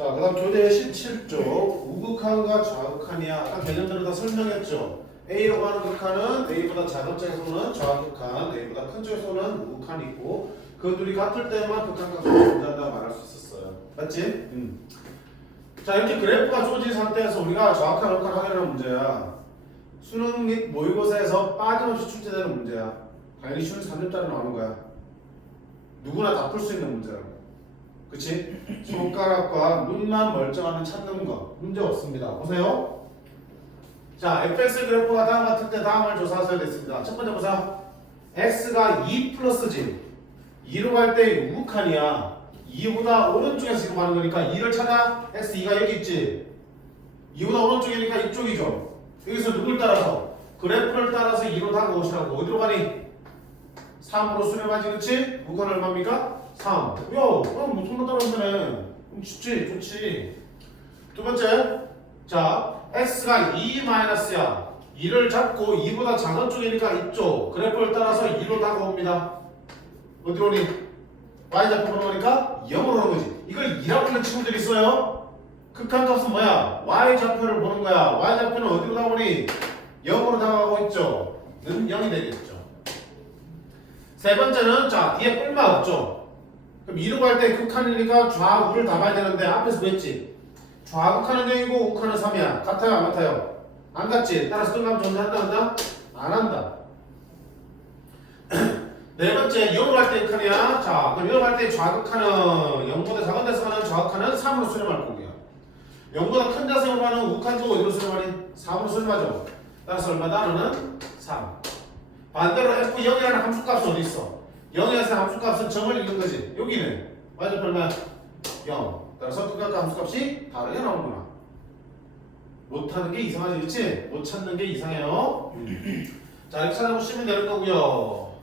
자, 그 다음 교재 17쪽 우극한과 좌극한이야. 아까 개념들을 다 설명했죠. A라고 하는 극한은 A보다 작은 쪽에서는 좌극한, A보다 큰 쪽에서는 우극한이 있고 그 둘이 같을 때만 극한과 존재한다고 말할 수 있었어요. 맞지? 음. 자, 이렇게 그래프가 주어진 상태에서 우리가 좌극한, 우극한 확인하는 문제야. 수능 및 모의고사에서 빠짐없이 출제되는 문제야. 당연히 쉬운 3점짜리 나오는 거야. 누구나 다 풀 수 있는 문제라고. 그치? 손가락과 눈만 멀쩡하면 찾는 거 문제 없습니다. 보세요. 자, fx 그래프가 다음 같을 때 다음을 조사하셔야 됐습니다. 첫 번째 보세요. x가 2 플러스지. 2로 갈 때 우극한이야. 2보다 오른쪽에서 지금 가는 거니까 2를 찾아. x2가 여기 있지. 2보다 오른쪽이니까 이쪽이죠. 여기서 누굴 따라서? 그래프를 따라서 2로 다가오시라고. 어디로 가니? 3으로 수렴하지, 그치? 우극한 얼마입니까? 3. 야, 그럼 뭐 손으로 따라오면. 음, 좋지, 좋지. 두 번째. 자, x가 2 마이너스야. 2를 잡고 2보다 작은 쪽이니까 이쪽. 그래프를 따라서 2로 다가옵니다. 어디로 오니? y좌표로 오니까 0으로 오는 거지. 이걸 2라고 하는 친구들이 있어요. 극한 값은 뭐야? y좌표를 보는 거야. y좌표는 어디로 다가오니? 0으로 다가가고 있죠. 는 0이 되겠죠. 세 번째는 자 뒤에 뿔마 없죠. 그럼 이루고 할 때 극한이니까 좌우를 다 봐야 되는데 앞에서 했지. 좌극하는 0이고 우극하는 3이야. 같아요 안 같아요? 안 같지. 따라서 끝나면 존재한다 한다? 안 한다. 네 번째 0으로 할때 극한이야. 자 그럼 0으로 할때 좌극하는 0보다 작은 데서 하는 좌극하는 3으로 수렴할 거고요. 0보다 큰 데서 하는 우극한도 어디로 수렴하니? 3으로 수렴하죠. 따라서 얼마다? 너는 3. 반대로 f 0이라는 함수값은 어디 있어? 0에서 함수값은 점을 읽는 거지. 여기는 맞아 얼마? 0. 따라서 극한과 함수값이 다르게 나오는구나. 못하는 게 이상하지, 그렇지? 못 찾는 게 이상해요. 자 이렇게 찾아보시면 되는 거고요.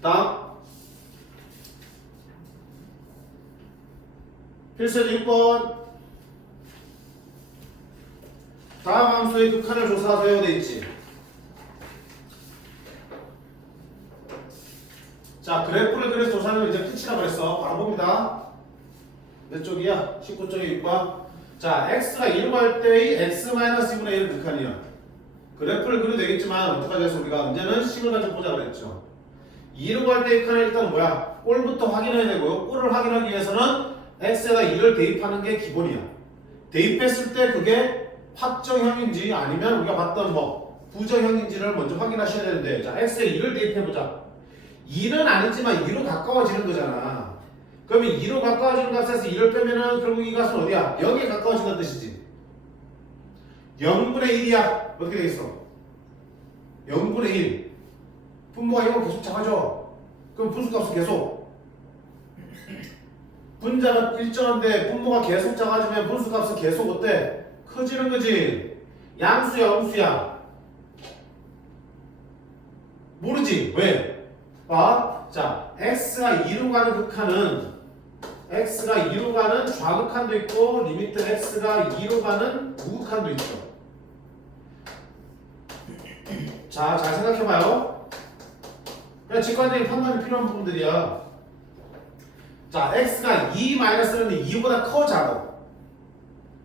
다음 필수제 6번 다음 함수의 극한을 조사하세요 돼 있지. 자 그래프를 그래서 조사는 이제 끝이라 그랬어. 바로 봅니다. 몇 쪽이야? 19쪽에 6번 자 x가 1로 갈 때의 x-2분의 1은 극한이야 그래프를 그려도 되겠지만 어떡하자 해서 우리가 이제는 식을 가지고 보자 그랬죠. 2로 갈 때의 극한은 일단 뭐야? 꼴부터 확인해야 되고요 꼴을 확인하기 위해서는 x에다 2를 대입하는 게 기본이야. 대입했을 때 그게 확정형인지 아니면 우리가 봤던 뭐 부정형인지를 먼저 확인하셔야 되는데 자 x에 2를 대입해보자 2는 아니지만 2로 가까워지는 거잖아. 그러면 2로 가까워지는 값에서 2를 빼면은 결국 이 값은 어디야? 0에 가까워진다는 뜻이지. 0분의 1이야. 어떻게 되겠어? 0분의 1. 분모가 0을 계속 작아져. 그럼 분수값은 계속. 분자가 일정한데 분모가 계속 작아지면 분수값은 계속 어때? 커지는 거지. 양수야, 음수야. 모르지. 왜? 봐. 자, x가 2로 가는 극한은 x가 2로 가는 좌극한도 있고 리미트 x가 2로 가는 우극한도 있죠. 자, 잘 생각해봐요. 그냥 직관적인 판단이 필요한 부분들이야. 자, x가 2 마이너스는 2보다 커 작아.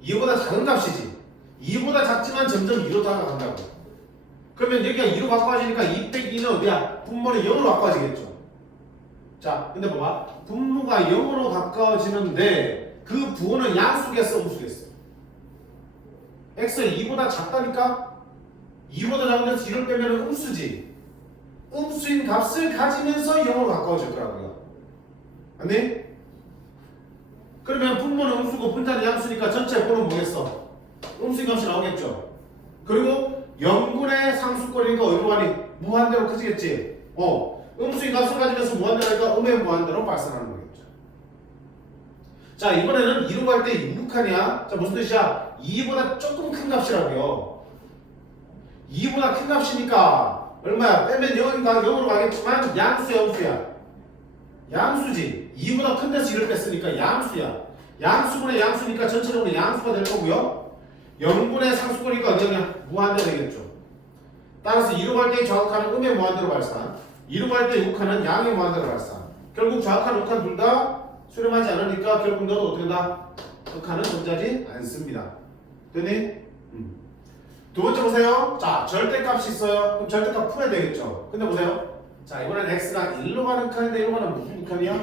2보다 작은 값이지. 2보다 작지만 점점 2로 다가간다고. 그러면 여기가 2로 바꿔지니까 2 빼기 2는 어디야? 분모는 0으로 바꿔지겠죠. 자, 근데 봐봐. 분모가 0으로 가까워지는데 그 부호는 양수겠어, 음수겠어? x가 2보다 작다니까? 2보다 작은 데서 2를 빼면 음수지. 음수인 값을 가지면서 0으로 가까워질 거라고요. 아니? 그러면 분모는 음수고 분자는 양수니까 전체 부호는 뭐겠어? 음수인 값이 나오겠죠. 그리고 0분의 상수꼴이니까 어디로 가니? 무한대로 커지겠지. 어. 음수인 값을 가지면서 무한대로니까 음의 무한대로 발생하는 거겠죠. 자 이번에는 2로 갈때 6칸이야. 자 무슨 뜻이야? 2보다 조금 큰 값이라고요. 2보다 큰 값이니까 얼마야? 빼면 0인가 0으로 가겠지만 양수야 음수야? 양수지. 2보다 큰 데서 1을 뺐으니까 양수야. 양수분의 양수니까 전체적으로 양수가 될 거고요. 0분의 상수꼴이니까 어디냐? 무한대 되겠죠. 따라서 2로 갈때 좌극하는 음의 무한대로 발산, 2로 갈때 6하는 양의 무한대로 발산. 결국 좌극한, 우극한 둘 다 수렴하지 않으니까 결국 너는 어떻게 된다? 극한은 존재하지 않습니다. 되니? 음. 두 번째 보세요. 자, 절대값이 있어요. 그럼 절대값 풀어야 되겠죠. 근데 보세요. 자, 이번엔 x가 1로 가는 칸인데 1로 가는 무슨 칸이야?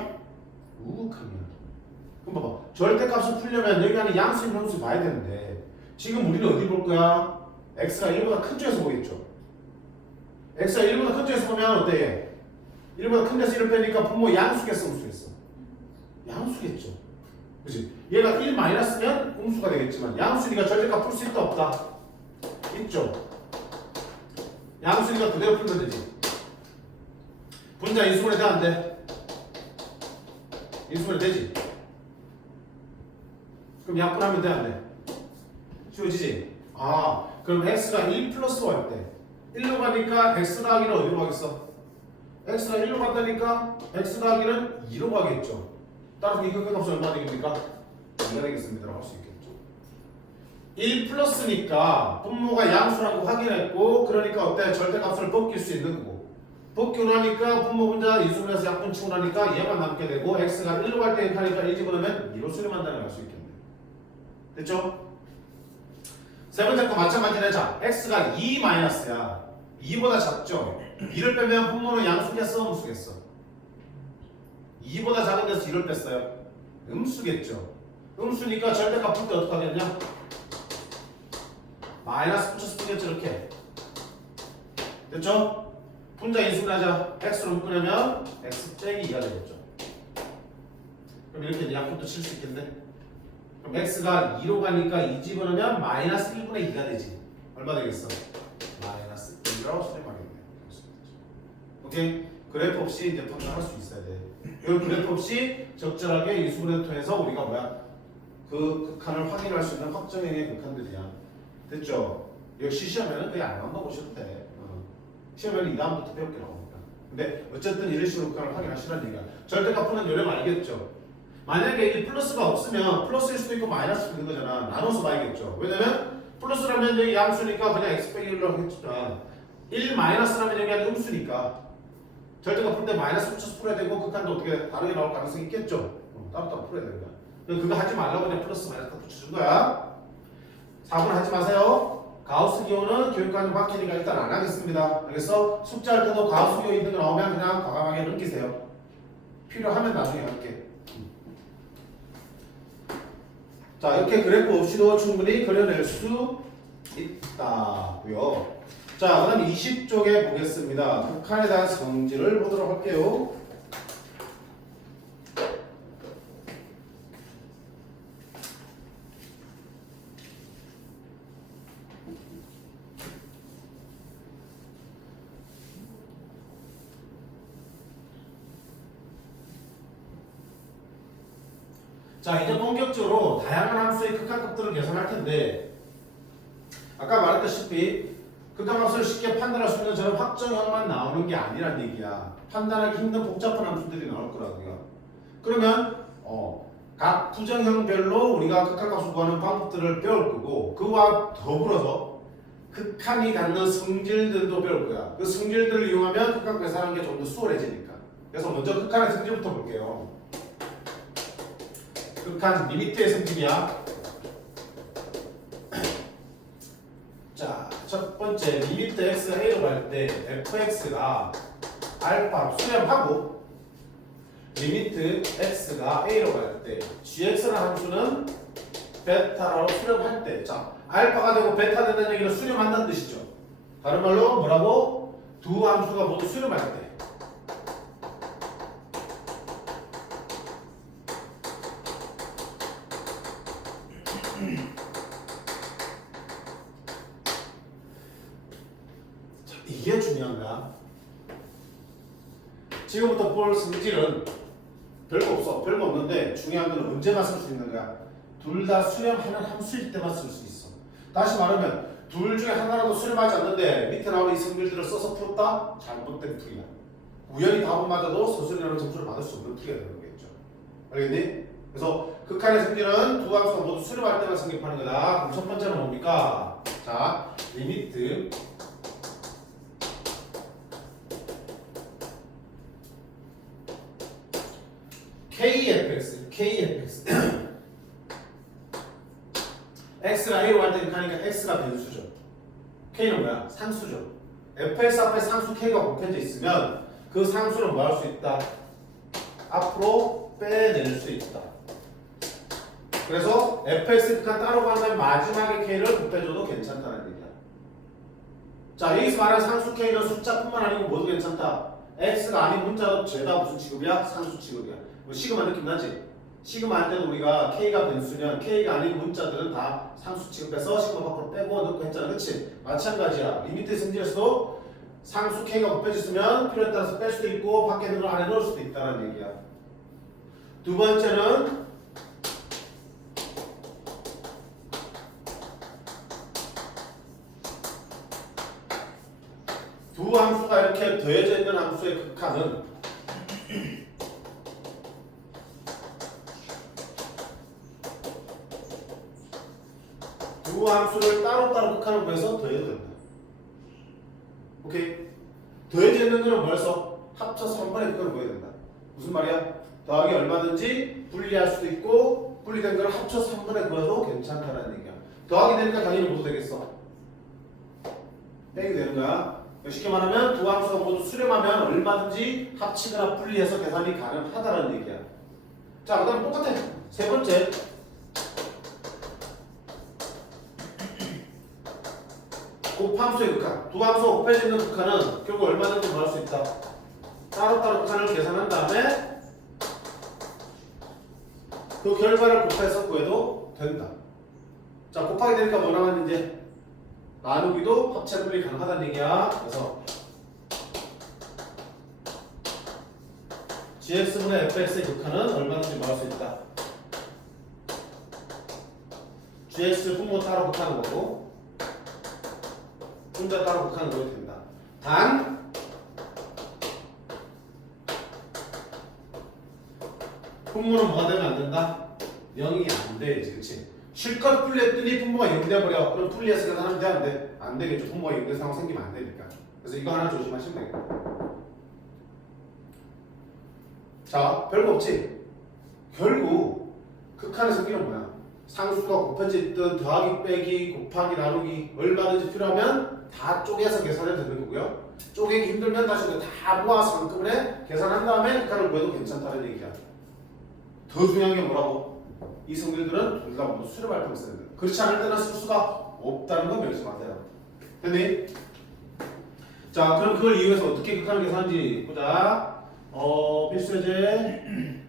우극한이야. 그럼 봐봐. 절대값을 풀려면 여기 안에 양수인 함수 봐야 되는데 지금 우리는 어디 볼 거야? x가 1보다 큰 쪽에서 보겠죠. x가 1보다 큰 쪽에서 보면 어때? 1보다 큰 데서 1을 빼니까 분모 양수겠어, 음수겠어? 양수겠죠. 그치? 얘가 1 마이너스면 음수가 되겠지만 양수니까 절대값 풀 수 있다 없다? 있죠. 양수니까 그대로 풀면 되지. 분자 인수분해 돼안 돼? 인수분해 되지? 그럼 약분하면 돼안 돼? 쉬워지지? 아 그럼 x가 1 플러스로 할때 1로 가니까 x 더하기는 어디로 가겠어? x가 1로 간다니까 x 더하기는 2로 가겠죠 따라서 이 극한값은 얼마 되겠습니까? 2가 되겠습니다 라고 할 수 있겠죠 1 플러스니까 분모가 양수라고 확인했고 그러니까 어때? 절대값을 벗길 수 있는 거고 벗기고 나니까 분모 분자 이수분해서 약분 치고 나니까 얘만 남게 되고 x가 1로 갈때 하니까 1 집어넣으면 2로 수렴한다는 걸 알 수 있겠네 됐죠? 세 번째 거 마찬가지네 자. X가 2 마이너스야. 2보다 작죠? 2를 빼면 분모는 양수겠어? 음수겠어? 2보다 작은 데서 1을 뺐어요? 음수겠죠. 음수니까 절대값 풀때 어떻게 하겠냐? 마이너스 붙여서 쓰겠죠 이렇게. 됐죠? 분자 인수분하자. X로 묶으려면 x 빼기 2가 되겠죠. 그럼 이렇게 약분도 칠 수 있겠네 그럼 x가 2로 가니까 2 집어넣으면 마이너스 1분의 2가 되지 얼마 되겠어? 마이너스 1이라고 수렴하겠네 오케이? 그래프 없이 이제 판단할 수 있어야 돼. 이 그래프 없이 적절하게 이수분해를 통해서 우리가 뭐야? 그 극한을 확인할 수 있는 확정형의 극한들이야. 됐죠? 역시 시험에는 그게 안 나온다고 보셔도 돼. 어. 시험에는 이 다음부터 배울게 나옵니다. 근데 어쨌든 이런 식으로 극한을 확인하시라는 얘기야. 절대값 푸는 요령 알겠죠? 만약에 이 플러스가 없으면 플러스일 수도 있고 마이너스도 있는 거잖아. 나눠서 봐야겠죠. 왜냐면 플러스라면 여기 양수니까 그냥 x 빼기 1로 하겠지만 1 마이너스라면 여기 안에 음수니까 절대가 풀때 마이너스 붙여서 풀어야 되고 극한도 어떻게 다르게 나올 가능성이 있겠죠. 어, 따로따로 풀어야 된다. 그거 하지 말라고 그냥 플러스 마이너스 다 붙여준 거야. 4분 하지 마세요. 가우스 기호는 교육과정 박히니까 일단 안 하겠습니다. 알겠어? 숙제할 때도 가우스 기호 있는 거 나오면 그냥 과감하게 넘기세요. 필요하면 나중에 할게. 자 이렇게 그래프 없이도 충분히 그려낼 수 있다고요. 자, 그다음 20쪽에 보겠습니다. 북한에 대한 성질을 보도록 할게요. 자, 이제 본격적으로 다양한 함수의 극한값들을 계산할 텐데 아까 말했다시피 극한값을 쉽게 판단할 수 있는 저런 확정형만 나오는 게 아니란 얘기야. 판단하기 힘든 복잡한 함수들이 나올 거라고요. 그러면 어, 각 부정형별로 우리가 극한값을 구하는 방법들을 배울 거고 그와 더불어서 극한이 갖는 성질들도 배울 거야. 그 성질들을 이용하면 극한 계산하는 게 좀 더 수월해지니까. 그래서 먼저 극한의 성질부터 볼게요. 극한 리미트의 성질이야. 자, 첫 번째 리미트 x가 a로 갈 때 fx가 알파 수렴하고 리미트 x가 a로 갈 때 gx라는 함수는 베타로 수렴할 때 자, 알파가 되고 베타 된다는 얘기는 수렴한다는 뜻이죠. 다른 말로 뭐라고? 두 함수가 모두 수렴할 때 자, 이게 중요한 거야. 지금부터 볼 성질은 별거 없어. 별거 없는데 중요한 건 언제만 쓸수 있는 거야. 둘 다 수렴하는 함수일 때만 쓸 수 있어. 다시 말하면 둘 중에 하나라도 수렴하지 않는데 밑에 나오는 이 성질들을 써서 풀었다? 잘못된 풀이야. 우연히 답은 맞아도 서술이라는 점수를 받을 수 없는 풀이가 되는 거겠죠. 알겠니? 그래서 극한의 성질은 두 함수가 모두 수렴할 때만 성립하는 거다. 그럼 첫 번째는 뭡니까? 자, 리미트 KFX, KFX. X가 A로 갈때 하니까 X가 변수죠. K는 뭐야? 상수죠. fx 앞에 상수 K가 곱해져 있으면 그 상수는 뭐할 수 있다? 앞으로 빼낼 수 있다. 그래서 fx가 따로 간다면 마지막에 K를 곱해줘도 괜찮다는 얘기야. 자, 여기서 말하는 상수 K는 숫자뿐만 아니고 모두 괜찮다. x가 아닌 문자도 죄다 무슨 취급이야? 상수 취급이야. 뭐 시그마 느낌 나지? 시그마 할 때도 우리가 k가 변수면 k가 아닌 문자들은 다 상수 취급해서 시그마 밖으로 빼고 넣고 했잖아. 그치? 마찬가지야. 리미트 성질에서도 상수 k가 곱해졌으면 필요에 따라서 뺄 수도 있고 밖에 있는 걸 안에 넣을 수도 있다는 얘기야. 두 번째는 두 함수가 이렇게 더해져 있는 함수의 극한은 두 함수를 따로따로 극한을 구해서 더해도 된다. 오케이? 더해져 있는 거는 뭐였어? 합쳐서 한 번에 극한을 구해야 된다. 무슨 말이야? 더하기 얼마든지 분리할 수도 있고 분리된 걸 합쳐서 한 번에 구해도 괜찮다는 얘기야. 더하기 되니까 당연히 모두 되겠어. 빼게 되는 거야. 쉽게 말하면 두 함수가 모두 수렴하면 얼마든지 합치거나 분리해서 계산이 가능하다는 얘기야. 자, 그 다음 똑같아. 세 번째. 곱함수의 극한. 두 함수가 곱해지는 극한은 결국 얼마든지 구할 수 있다. 따로따로 극한을 계산한 다음에 그 결과를 곱해서 구해도 된다. 자, 곱하게 되니까 뭐 나왔는지 나누기도 합체 분리 가능하다는 얘기야. 그래서 gx분의 fx의 극한은 얼마든지 말할 수 있다. gx 분모 따로 극하는 거고 혼자 따로 극하는 거도 된다. 단 분모는 뭐가 되면 안 된다? 0이 안 되지, 그치? 실컷 분리했더니 분모가 0 돼버려. 그럼 계산하면 돼? 안 돼? 안 되겠죠. 분모가 0된 상황 생기면 안 되니까. 그래서 이거 하나 조심하시면 되겠다. 자, 별거 없지? 결국 극한의 성질은 뭐야? 상수가 곱해져 있든 더하기 빼기 곱하기 나누기 얼마든지 필요하면 다 쪼개서 계산해도 되는 거고요. 쪼개기 힘들면 다시 다 모아서 한꺼번에 계산한 다음에 극한을 구해도 괜찮다는 얘기야. 더 중요한 게 뭐라고? 이 성질들은 둘 다 모두 수렴할 때 써야 돼. 그렇지 않을 때는 쓸 수가 없다는 거 명심하세요. 됐니? 자, 그럼 그걸 이용해서 어떻게 극한을 계산하는지 보자. 어, 필수제.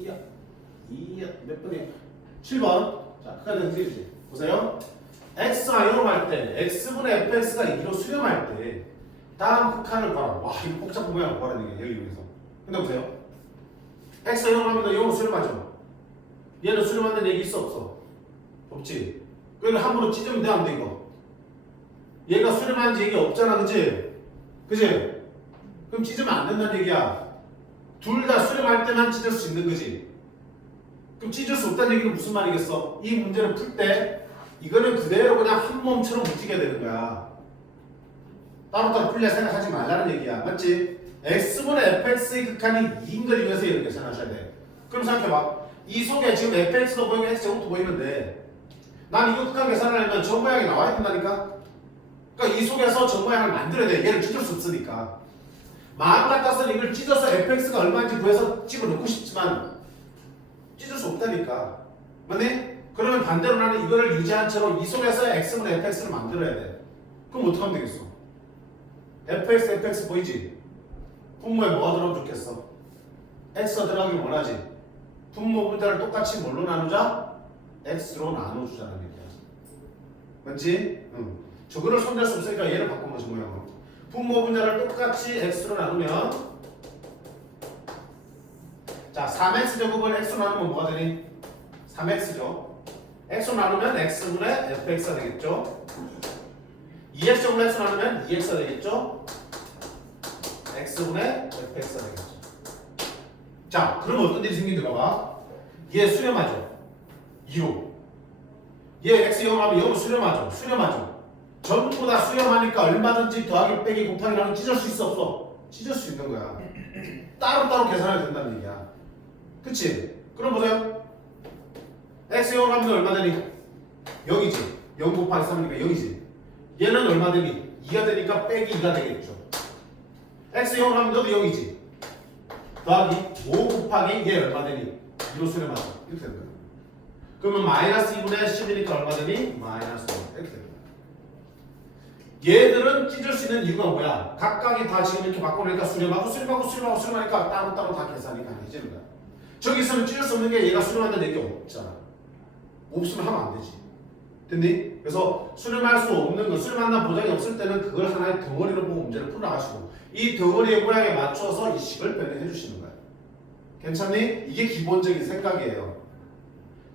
이야, 이야, 몇 번이야? 7번. 자, 극한 계산이지. 보세요. x가 0을 할 때, x분의 fx가 2로 수렴할 때, 다음 극한을 봐라. 와, 이거 복잡한 모양을 봐라는 얘기야, 여기 여기서. 근데 보세요. x가 0을 하면 0을 수렴하죠. 얘는 수렴한다는 얘기 있어, 없어? 없지. 그걸 함부로 찢으면 돼, 안 돼, 이거? 얘가 수렴하는지 얘기 없잖아, 그치? 그치? 그럼 찢으면 안 된다는 얘기야. 둘 다 수렴할 때만 찢을 수 있는 거지. 그럼 찢을 수 없다는 얘기는 무슨 말이겠어? 이 문제를 풀 때, 이거는 그대로 그냥 한 몸처럼 움직여야 되는 거야. 따로따로 풀려 생각하지 말라는 얘기야. 맞지? x분의 fx의 극한이 2인 걸 이용해서 이렇게 계산하셔야 돼. 그럼 생각해봐. 이 속에 지금 fx도 보이고 x제곱도 보이는데 난 이거 극한 계산하려면 저 모양이 나와야 된다니까? 그러니까 이 속에서 저 모양을 만들어야 돼. 얘를 찢을 수 없으니까. 마음 같아서는 이걸 찢어서 fx가 얼마인지 구해서 집어넣고 싶지만 찢을 수 없다니까. 맞니? 그러면 반대로 나는 이거를 유지한 채로 이 속에서 x분의 fx를 만들어야 돼. 그럼 어떻게 하면 되겠어? fx, fx 보이지? 분모에 뭐가 들어가면 좋겠어? x가 들어가길 원하지? 분모 분자를 똑같이 뭘로 나누자? x로 나눠주자는 얘기야. 맞지? 응. 저거를 손댈 수 없으니까 얘를 바꾸면 저 모양으로. 분모 분자를 똑같이 x로 나누면 자 3x 제곱을 x로 나누면 뭐가 되니? 3x죠. x로 나누면 x분의 fx가 되겠죠. 2x 제곱을 x로 나누면 2x가 되겠죠. x분의 fx가 되겠죠. 자, 그럼 어떤 일이 생긴가 봐. 얘 수렴하죠. 2로. 얘 x 0 하면 0을 수렴하죠. 수렴하죠. 전부 다 수렴하니까 얼마든지 더하기 빼기 곱하기라는 찢을 수 있어 없어? 찢을 수 있는 거야. 따로따로 계산해야 된다는 얘기야. 그치? 그럼 보세요. x 0을 하면 얼마 되니? 0이지. 0 곱하기 3이니까 0이지. 얘는 얼마 되니? 2가 되니까 빼기 2가 되겠죠. x 0을 하면 너도 0이지. 더하기 5 곱하기 얘 얼마 되니? 2로 수렴하자. 이렇게 되는 거야. 그러면 마이너스 2분의 10이니까 얼마 되니? 마이너스 5 이렇게 되는 거야. 얘들은 찢을 수 있는 이유가 뭐야? 각각이 다 지금 이렇게 바꿔놓으니까 수렴하고 수렴하고 수렴하고 수렴하니까 따로따로 다 계산이 가능해지는 거야. 저기서는 찢을 수 없는 게 얘가 수렴한다는 얘기 없잖아. 없으면 하면 안 되지. 됐니? 그래서 수렴할 수 없는 거, 수렴한다는 보장이 없을 때는 그걸 하나의 덩어리로 보고 문제를 풀어나가시고 이 덩어리의 모양에 맞춰서 이 식을 변형해 주시는 거야. 괜찮니? 이게 기본적인 생각이에요.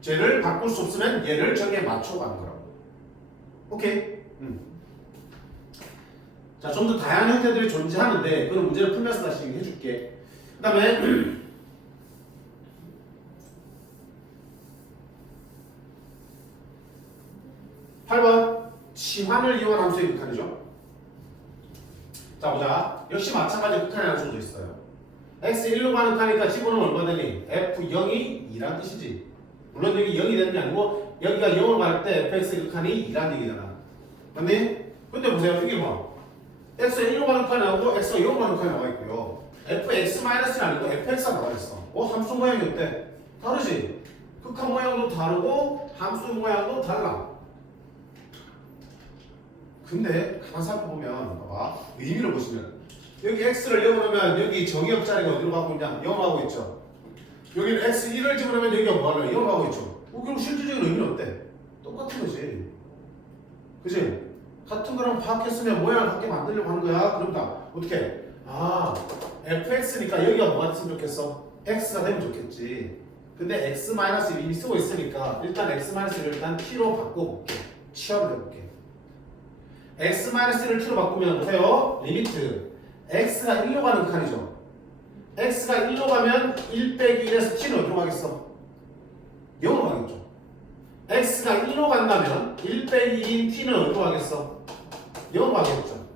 쟤를 바꿀 수 없으면 얘를 저기에 맞춰 가는 거라고. 오케이? 음. 자, 좀 더 다양한 형태들이 존재하는데 그런 문제를 풀면서 다시 얘기해 줄게. 그 다음에 8번 치환을 이용한 함수의 극한이죠. 자 보자. 역시 마찬가지 하나 주어져 있어요. x 1로 가는 칸이니까 집어넣으면 얼마 되니? f0이 2란 뜻이지. 물론 여기 0이 되는 게 아니고 여기가 0으로 갈 때 fx의 극한이 2란 얘기잖아. 맞니? 근데 보세요. 이게 뭐? x 1로 가는 칸이 나오고 x가 0으로 가는 칸이 나와 있고요. fx-는 아니고 fx가 나와 있어. 어? 함수 모양이 어때? 다르지? 극한 모양도 다르고 함수 모양도 달라. 근데 가만 살펴보면 봐봐. 의미를 보시면 여기 x를 집어넣으면 여기 정의역 자리가 어디로 가고 있냐? 0 하고 있죠. 여기는 x 1을 집어넣으면 여기가 뭐하냐? 0 하고 있죠. 어, 그럼 실질적인 의미는 어때? 똑같은 거지. 그지? 같은 거랑 파악했으면 모양을 같게 만들려고 하는 거야. 다. 어떻게? 아 fx니까 여기가 뭐가 됐으면 좋겠어? x가 되면 좋겠지. 근데 x-1 이미 쓰고 있으니까 일단 x-1을 일단 t로 바꿔볼게. 취합을 해볼게 x-1을 t로 바꾸면 보세요. 리미트 x가 1로 가는 칸이죠. x가 1로 가면 1 빼기 1에서 t는 어디로 가겠어? 0으로 가겠죠. x가 1로 간다면 1 빼기 2인 t는 어디로 가겠어? 0으로 가겠죠.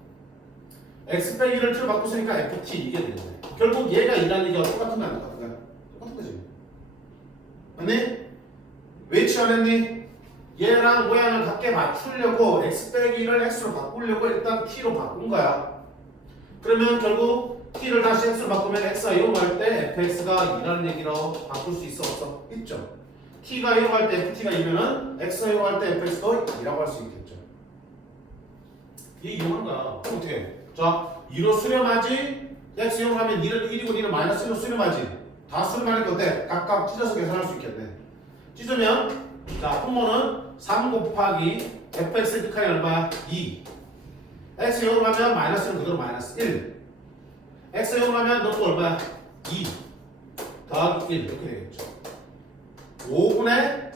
x 빼기 1을 t로 바꾸으니까 ft 이게 되는 거예요. 결국 얘가 2라는 얘기가 똑같은 거안 똑같은? 똑같은 거지. 맞니? 왜 치환했니? 얘랑 모양을 같게 맞추려고 x 빼기 1을 x로 바꾸려고 일단 t로 바꾼 거야. 그러면 결국 t를 다시 x로 바꾸면 x가 0갈때 fx가 2라는 얘기로 바꿀 수 있어 없어? 있죠. t가 0갈때 ft가 2면은 x가 0갈때 fx도 2라고 할 수 있겠죠. 이게 이용한 거야. 그럼 어떻게? 자, 2로 수렴하지? x 0 하면 2는 1이고 2는 마이너스 1로 수렴하지? 다 수렴하니까 어때? 각각 찢어서 계산할 수 있겠네. 찢으면 자, 분모는 3 곱하기 fx 극한이 얼마야? 2 x 0으로 가면 마이너스는 그대로 마이너스 1 x 0으로 가면 너또 얼마야? 2 더하기 1 이렇게 되겠죠 5분의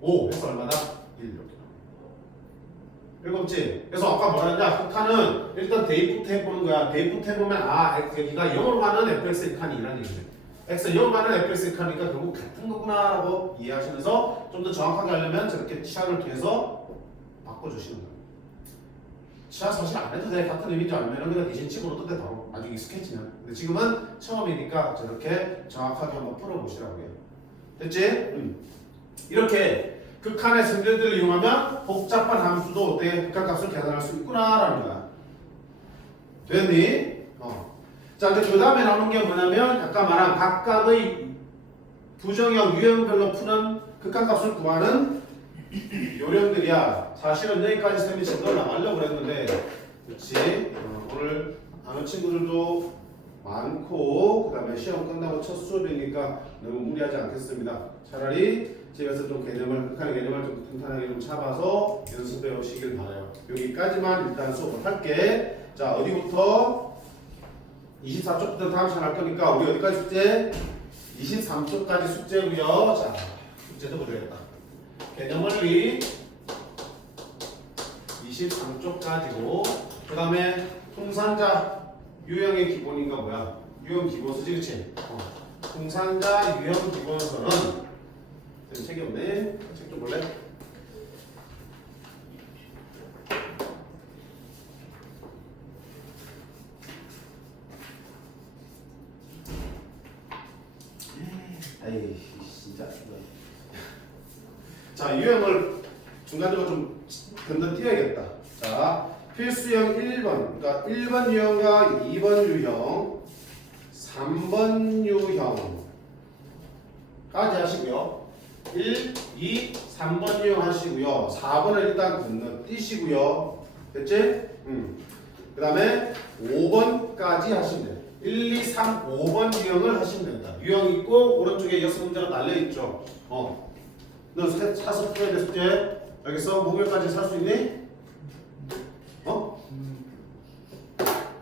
5 해서 얼마다? 1 이렇게 읽었지? 그래서 아까 뭐라 했냐? 극한은 일단 대입부터 해보는 거야 대입부터 해보면 아 여기가 0으로 가는 fx 극한이 라는 얘기네 x 0으로 가는 fx 극한이니까 결국 같은 거구나 라고 이해하시면서 좀 더 정확하게 하려면 저렇게 치환을 통해서 바꿔주시는 거예요 치환 사실 안 해도 돼 같은 의미인지 알면 그냥 대신 치고로 뜯대 바로 나중에 익숙해지면 근데 지금은 처음이니까 저렇게 정확하게 한번 풀어보시라고요 됐지? 음. 이렇게 극한의 승들들을 이용하면 복잡한 함수도 어때? 극한값을 계산할 수 있구나라는 거야 됐니? 어. 자 이제 그 다음에 나오는 게 뭐냐면 아까 말한 각각의 부정형 유형별로 푸는 극한값을 구하는 요령들이야. 사실은 여기까지 쌤이 제대로 나가려고 그랬는데 그렇지 어, 오늘 아는 친구들도 많고 그 다음에 시험 끝나고 첫 수업이니까 너무 무리하지 않겠습니다. 차라리 집에서 좀 개념을 극한의 개념을 좀 튼튼하게 좀 잡아서 연습해 오시길 바라요. 여기까지만 일단 수업을 할게. 자 어디부터 24쪽부터 다음 시간 할 거니까 우리 어디까지 숙제? 23쪽까지 숙제고요. 자, 숙제도 보려겠다. 개념 원리 23쪽까지고 그 다음에 통산자 유형의 기본인가 뭐야? 유형 기본서지 그치? 어. 통산자 유형 기본서는 책이 없네. 책 좀 볼래? 아이 진짜. 자 유형을 중간중간 좀 건너뛰어야겠다. 자 필수형 1번 그러니까 1번 유형과 2번 유형 3번 유형까지 하시고요. 1, 2, 3번 유형 하시고요. 4번을 일단 건너뛰시고요. 됐지? 음. 그 다음에 5번까지 하시면 돼요. 1, 2, 3, 5번 유형을 하시면 된다. 유형 있고 오른쪽에 여섯 문제가 날려 있죠. 어. 너 사- 사서 풀어야 될 숙제 알겠어? 목요일까지 살 수 있니? 어?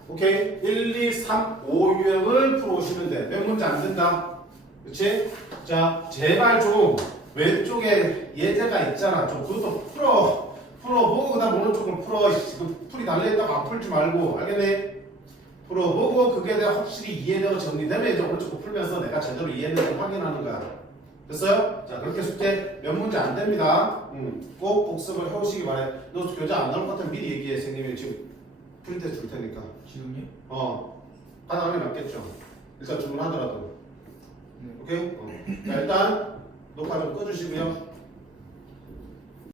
오케이 1, 2, 3, 5 유형을 풀어오시면 돼. 몇 문제 안 된다. 그치? 자 제발 좀 왼쪽에 예제가 있잖아. 좀 그것도 풀어. 풀어보고 그 다음 오른쪽을 풀어. 풀이 달려있다고 안 풀지 말고 알겠니? 풀어보고 그게 내가 확실히 이해되고 정리되면 이제 오른쪽 거 풀면서 내가 제대로 이해했는지 확인하는 거야. 됐어요? 자 그렇게 숙제 몇 문제 안 됩니다. 음, 꼭 복습을 해오시기 바래. 너 교재 안 나올 것 같으면 미리 얘기해. 선생님이 지금 프린트 줄 테니까. 지금요? 어, 하나가 낫겠죠. 일단 주문하더라도. 네. 오케이? 어. 자 일단 녹화 좀 꺼주시고요.